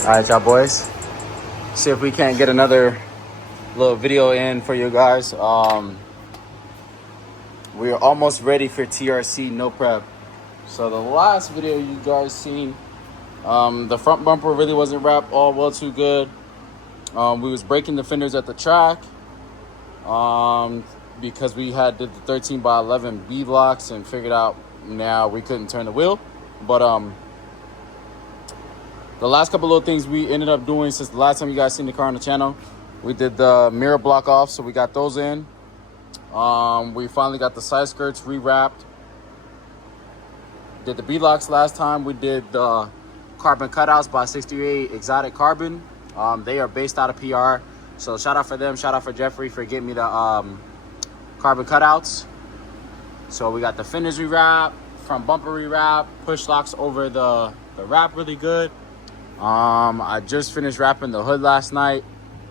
All right, y'all boys. See if we can't get another little video in for you guys. We are almost ready for TRC no prep. So the last video you guys seen, the front bumper really wasn't wrapped all well too good. We was breaking the fenders at the track because we did the 13x11 B blocks and figured out now we couldn't turn the wheel. But the last couple little things we ended up doing since the last time you guys seen the car on the channel, we did the mirror block off, so we got those in. We finally got the side skirts rewrapped. Did the B-locks last time. We did the carbon cutouts by 68 Exotic Carbon. They are based out of PR. So shout out for them. Shout out for Jeffrey for getting me the carbon cutouts. So we got the fenders rewrapped, front bumper rewrapped, push locks over the wrap really good. I just finished wrapping the hood last night.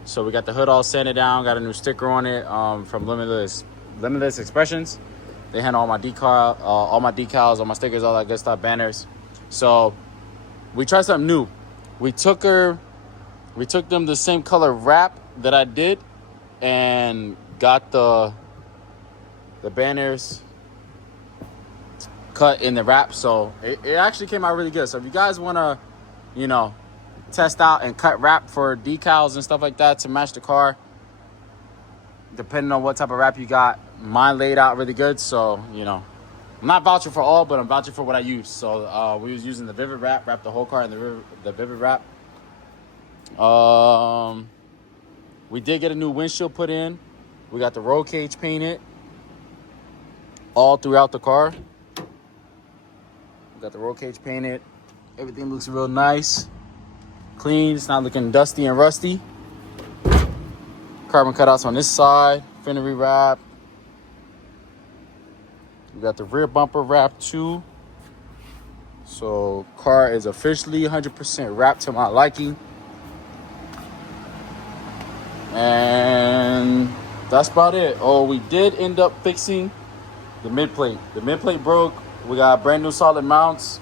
So we got the hood all sanded down, got a new sticker on it from Limitless Expressions. They handle all my decals, all my stickers, all that good stuff, banners. So we tried something new. We took them the same color wrap that I did and got the banners cut in the wrap. So it actually came out really good. So if you guys want to, test out and cut wrap for decals and stuff like that to match the car, depending on what type of wrap you got, mine laid out really good. So, I'm not vouching for all, but I'm vouching for what I use. So we was using the Vivid wrap the whole car in the Vivid wrap. We did get a new windshield put in. We got the roll cage painted all throughout the car. We got the roll cage painted. Everything looks real nice, clean. It's not looking dusty and rusty. Carbon cutouts on this side, fender rewrap. We got the rear bumper wrap too. So car is officially 100% wrapped to my liking. And that's about it. Oh, we did end up fixing the mid plate. The mid plate broke. We got brand new solid mounts.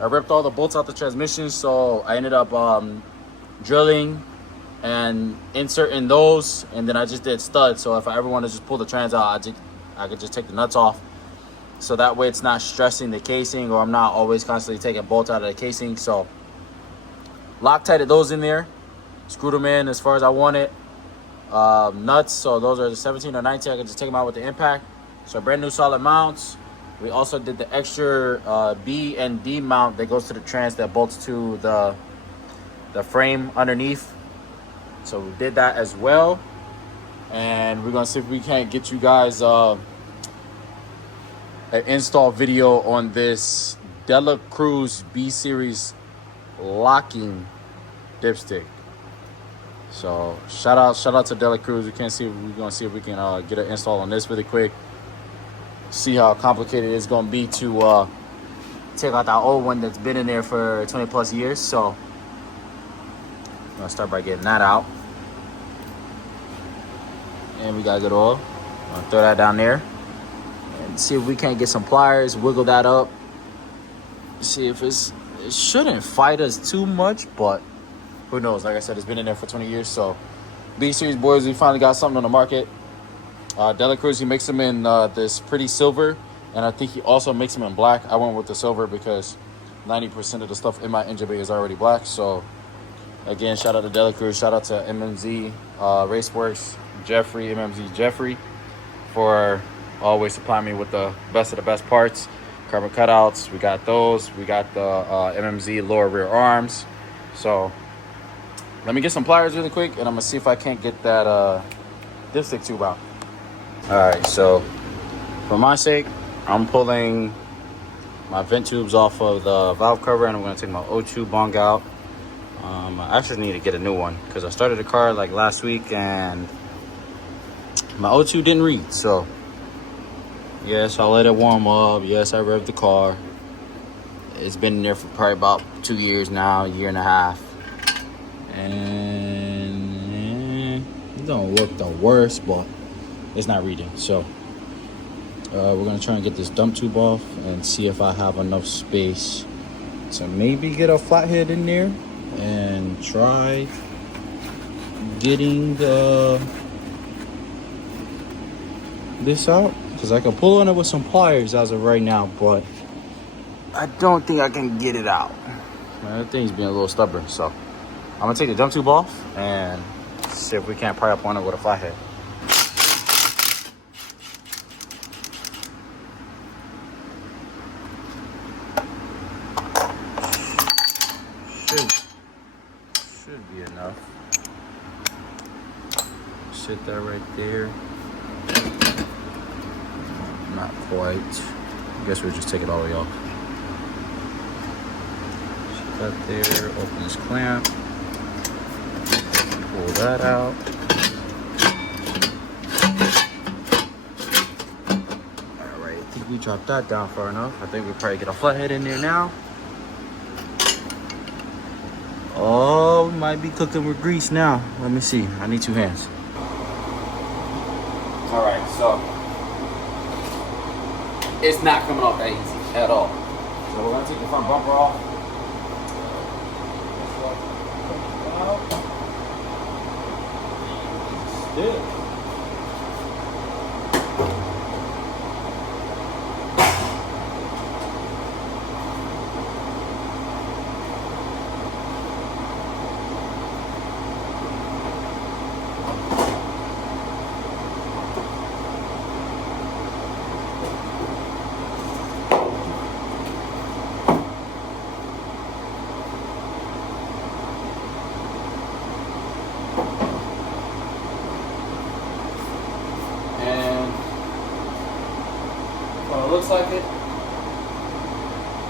I ripped all the bolts out the transmission, so I ended up drilling and inserting those, and then I just did studs. So if I ever want to just pull the trans out, I could just take the nuts off. So that way it's not stressing the casing, or I'm not always constantly taking bolts out of the casing. So Loctited those in there, screwed them in as far as I want it. Nuts, so those are the 17 or 19. I can just take them out with the impact. So brand new solid mounts. We also did the extra B and D mount that goes to the trans that bolts to the frame underneath. So we did that as well. And we're gonna see if we can't get you guys an install video on this Delacruz B series locking dipstick. So shout out to Delacruz. We're gonna see if we can get an install on this really quick. See how complicated it's gonna be to take out that old one that's been in there for 20 plus years. So I'm gonna start by getting that out. And we got good oil. I'm gonna throw that down there and see if we can't get some pliers, wiggle that up. See if it shouldn't fight us too much, but who knows? Like I said, it's been in there for 20 years. So B series boys, we finally got something on the market. Delacruz, he makes them in this pretty silver, and I think he also makes them in black. I went with the silver because 90% of the stuff in my engine bay is already black. So again, shout out to Delacruz, shout out to MMZ Raceworks, MMZ Jeffrey, for always supplying me with the best of the best parts. Carbon cutouts, we got those. We got the MMZ lower rear arms. So let me get some pliers really quick, and I'm gonna see if I can't get that dipstick tube out. All right, so for my sake, I'm pulling my vent tubes off of the valve cover, and I'm gonna take my O2 bong out. I actually need to get a new one because I started the car like last week and my O2 didn't read. So yes, I let it warm up. Yes, I revved the car. It's been in there for probably about 2 years now, a year and a half. And it don't look the worst, but it's not reading. So we're gonna try and get this dump tube off and see if I have enough space to maybe get a flathead in there. and try getting this out, because I can pull on it with some pliers as of right now, but I don't think I can get it out. That thing's being a little stubborn, so I'm gonna take the jump tube off and see if we can't pry up on it with a flathead. Should be enough. Sit that right there. Not quite. I guess we'll just take it all the way off. Sit that there. Open this clamp. Pull that out. Alright, I think we dropped that down far enough. I think we'll probably get a flathead in there now. Oh, we might be cooking with grease now. Let me see. I need 2 hands. Alright, so it's not coming off that easy at all. So we're gonna take the front bumper off. Still. Looks like it.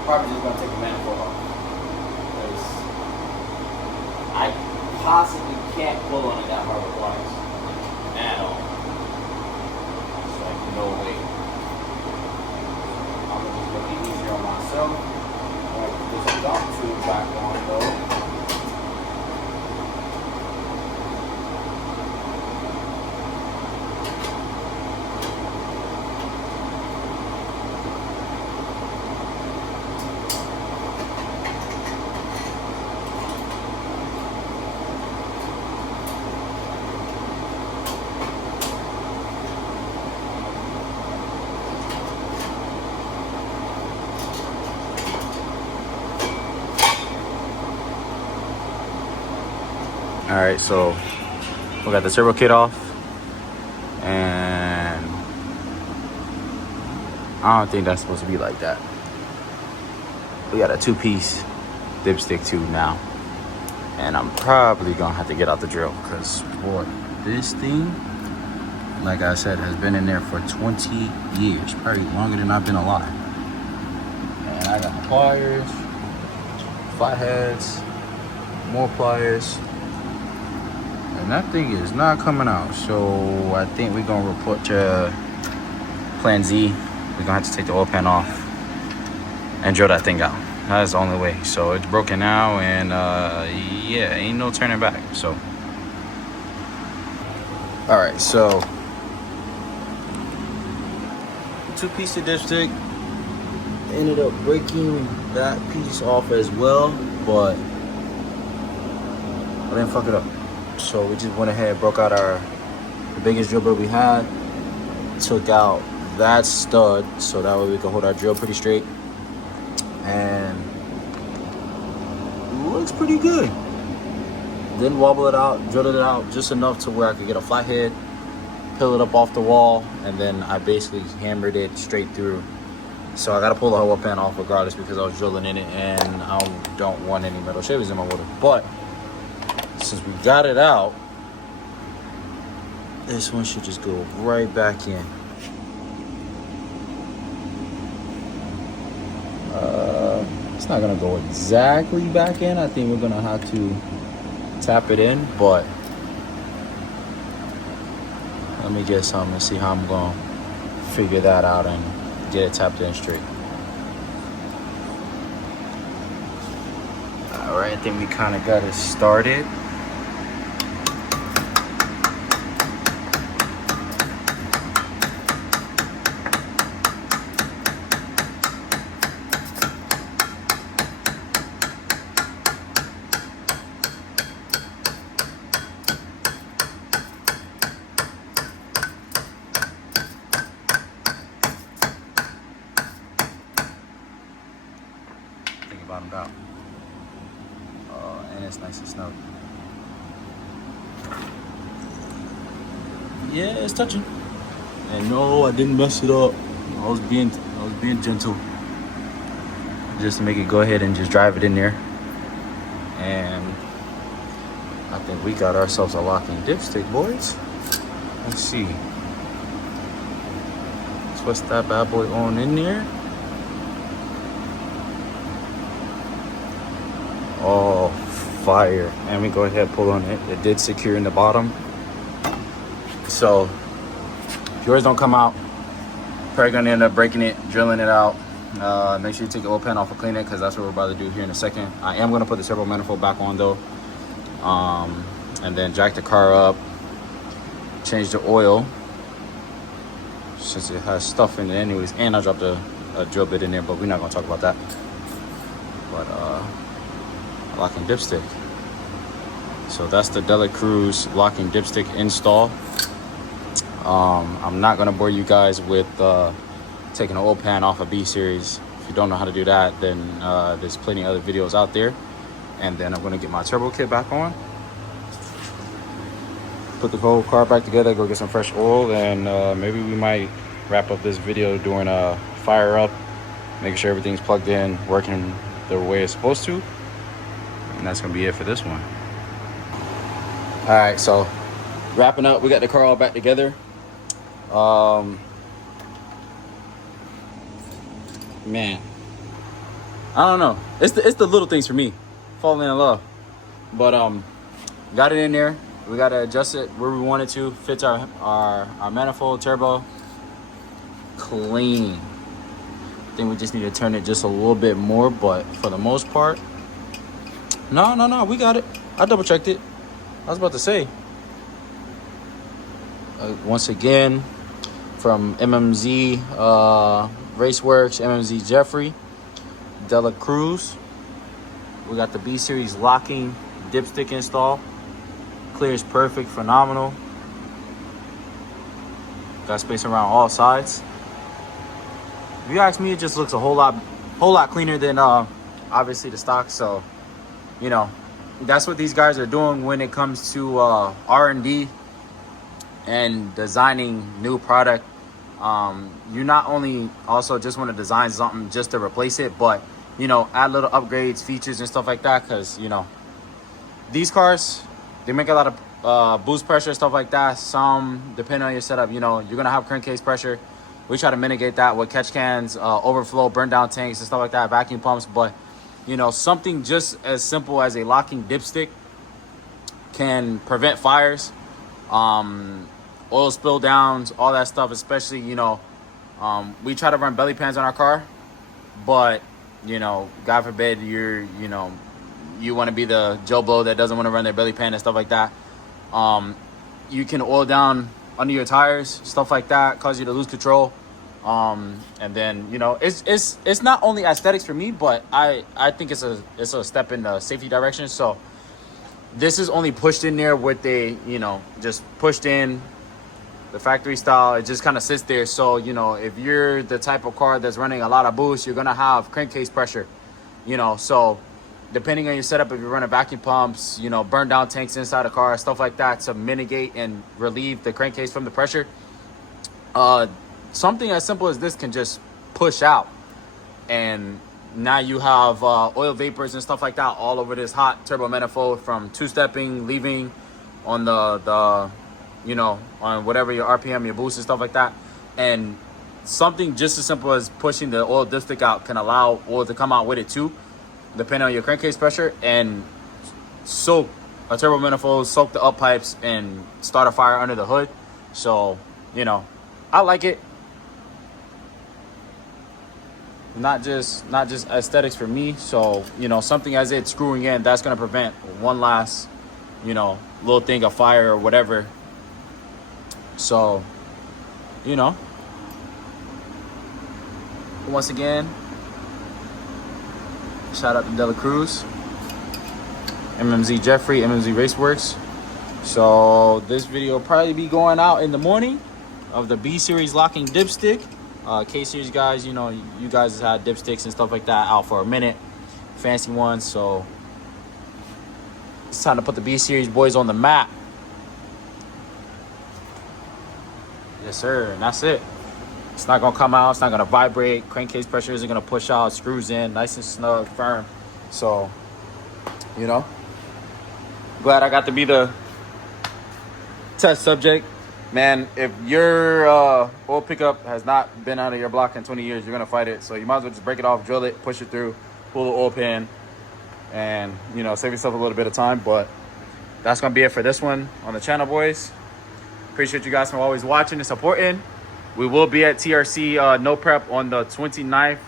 Probably just gonna take the manifold off, because I possibly can't pull on it that hard with pliers at all. It's like no way. I'm gonna just make it easier on myself. I'm gonna put this dump tube back on though. Alright, so we got the turbo kit off, and I don't think that's supposed to be like that. We got a 2-piece dipstick tube now, and I'm probably gonna have to get out the drill, because boy, this thing, like I said, has been in there for 20 years, probably longer than I've been alive. And I got my pliers, flatheads, more pliers. And that thing is not coming out. So I think we're gonna report to plan Z. We're gonna have to take the oil pan off and drill that thing out. That's the only way. So it's broken now, and yeah, ain't no turning back. So all right, so 2-piece of dipstick. Ended up breaking that piece off as well, but I didn't fuck it up. So we just went ahead and broke out the biggest drill bit we had, took out that stud so that way we can hold our drill pretty straight, and it looks pretty good. Then wobble it out, drilled it out just enough to where I could get a flathead, peel it up off the wall, and then I basically hammered it straight through. So I gotta pull the whole pan off regardless, because I was drilling in it and I don't want any metal shavings in my water. But since we got it out, this one should just go right back in. It's not gonna go exactly back in. I think we're gonna have to tap it in, but let me get some and see how I'm gonna figure that out and get it tapped in straight. All right, I think we kind of got it started. bottomed out. And it's nice and snug. Yeah, it's touching. And no, I didn't mess it up. I was being gentle. Just to make it go ahead and just drive it in there. And I think we got ourselves a locking dipstick, boys. Let's see. Twist that bad boy on in there. Oh, fire. And we go ahead and pull on it. It did secure in the bottom. So if yours don't come out, probably gonna end up breaking it, drilling it out. Make sure you take the oil pan off and clean it, because that's what we're about to do here in a second. I am gonna put the turbo manifold back on though. And then jack the car up, change the oil, since it has stuff in it anyways, and I dropped a drill bit in there, but we're not gonna talk about that. But locking dipstick. So that's the Delacruz locking dipstick install. I'm not gonna bore you guys with taking an oil pan off a B series. If you don't know how to do that, then there's plenty of other videos out there. And then I'm gonna get my turbo kit back on, put the whole car back together, go get some fresh oil, and maybe we might wrap up this video doing a fire up, making sure everything's plugged in, working the way it's supposed to. And that's gonna be it for this one. All right, so wrapping up, we got the car all back together. Man, I don't know. It's the little things for me, falling in love. But got it in there. We gotta adjust it where we want it to. Fits our manifold, turbo, clean. I think we just need to turn it just a little bit more, but for the most part, no, we got it. I double checked it. I was about to say. Once again, from MMZ Raceworks, MMZ Jeffrey, Delacruz. We got the B series locking dipstick install. Clears perfect, phenomenal. Got space around all sides. If you ask me, it just looks a whole lot cleaner than obviously the stock. So, you know, that's what these guys are doing when it comes to R&D and designing new product. You not only also just want to design something just to replace it, but, you know, add little upgrades, features, and stuff like that. Because, you know, these cars, they make a lot of boost pressure, stuff like that. Some, depending on your setup, you know, you're going to have crankcase pressure. We try to mitigate that with catch cans, overflow, burn down tanks, and stuff like that, vacuum pumps. But, you know, something just as simple as a locking dipstick can prevent fires, oil spill downs, all that stuff. Especially, you know, we try to run belly pans on our car, but, you know, God forbid you want to be the Joe Blow that doesn't want to run their belly pan and stuff like that. You can oil down under your tires, stuff like that, cause you to lose control. And then, you know, it's not only aesthetics for me, but I think it's a step in the safety direction. So this is only pushed in there with just pushed in the factory style. It just kind of sits there. So, you know, if you're the type of car that's running a lot of boost, you're gonna have crankcase pressure, you know. So depending on your setup, if you're running vacuum pumps, you know, burn down tanks inside the car, stuff like that, to mitigate and relieve the crankcase from the pressure, something as simple as this can just push out. And now you have oil vapors and stuff like that all over this hot turbo manifold from two-stepping, leaving on the you know, on whatever your RPM, your boost and stuff like that. And something just as simple as pushing the oil dipstick out can allow oil to come out with it too, depending on your crankcase pressure, and soak a turbo manifold, soak the up pipes, and start a fire under the hood. So, you know, I like it. Not just aesthetics for me. So, you know, something as it's screwing in, that's going to prevent one last, you know, little thing of fire or whatever. So, you know, once again, shout out to Delacruz, MMZ Jeffrey, MMZ Raceworks. So this video will probably be going out in the morning of the B series locking dipstick. K series guys, you know, you guys have had dipsticks and stuff like that out for a minute. fancy ones. So it's time to put the B Series boys on the map. Yes, sir. And that's it. It's not going to come out. It's not going to vibrate. Crankcase pressure isn't going to push out. Screws in. Nice and snug, firm. So, you know, glad I got to be the test subject. Man, if your oil pickup has not been out of your block in 20 years, you're going to fight it. So you might as well just break it off, drill it, push it through, pull the oil pan, and, you know, save yourself a little bit of time. But that's going to be it for this one on the channel, boys. Appreciate you guys for always watching and supporting. We will be at TRC No Prep on the 29th.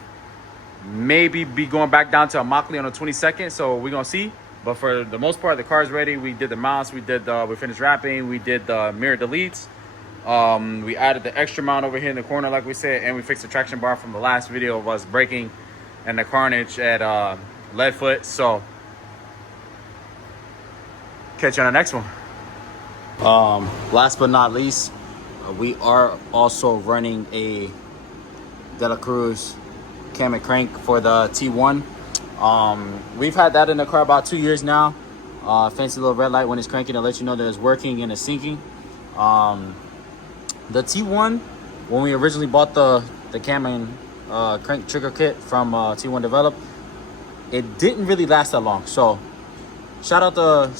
Maybe be going back down to Immokalee on the 22nd. So we're going to see. But for the most part, the car's ready. We did the mounts. We finished wrapping. We did the mirror deletes. We added the extra mount over here in the corner, like we said. And we fixed the traction bar from the last video of us braking and the carnage at Leadfoot. So catch you on the next one. Last but not least, we are also running a Delacruz cam and crank for the T1. We've had that in the car about 2 years now. Fancy little red light when it's cranking to let you know that it's working and it's syncing. The T1, when we originally bought the cam and crank trigger kit from T1 Develop, it didn't really last that long. So shout out to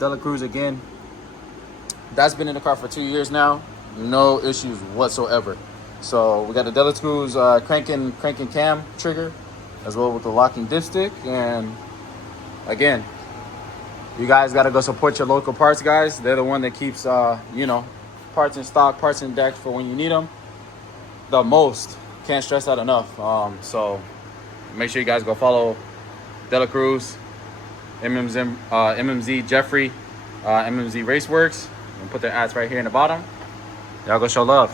Delacruz again. That's been in the car for 2 years now. No issues whatsoever. So we got the Delacruz cranking cam trigger, as well with the locking dipstick. And again, you guys got to go support your local parts guys. They're the one that keeps you know, parts in stock, parts in deck for when you need them the most. Can't stress that enough. So make sure you guys go follow Delacruz, MMZ Jeffrey, MMZ Raceworks, and put their ads right here in the bottom. Y'all go show love.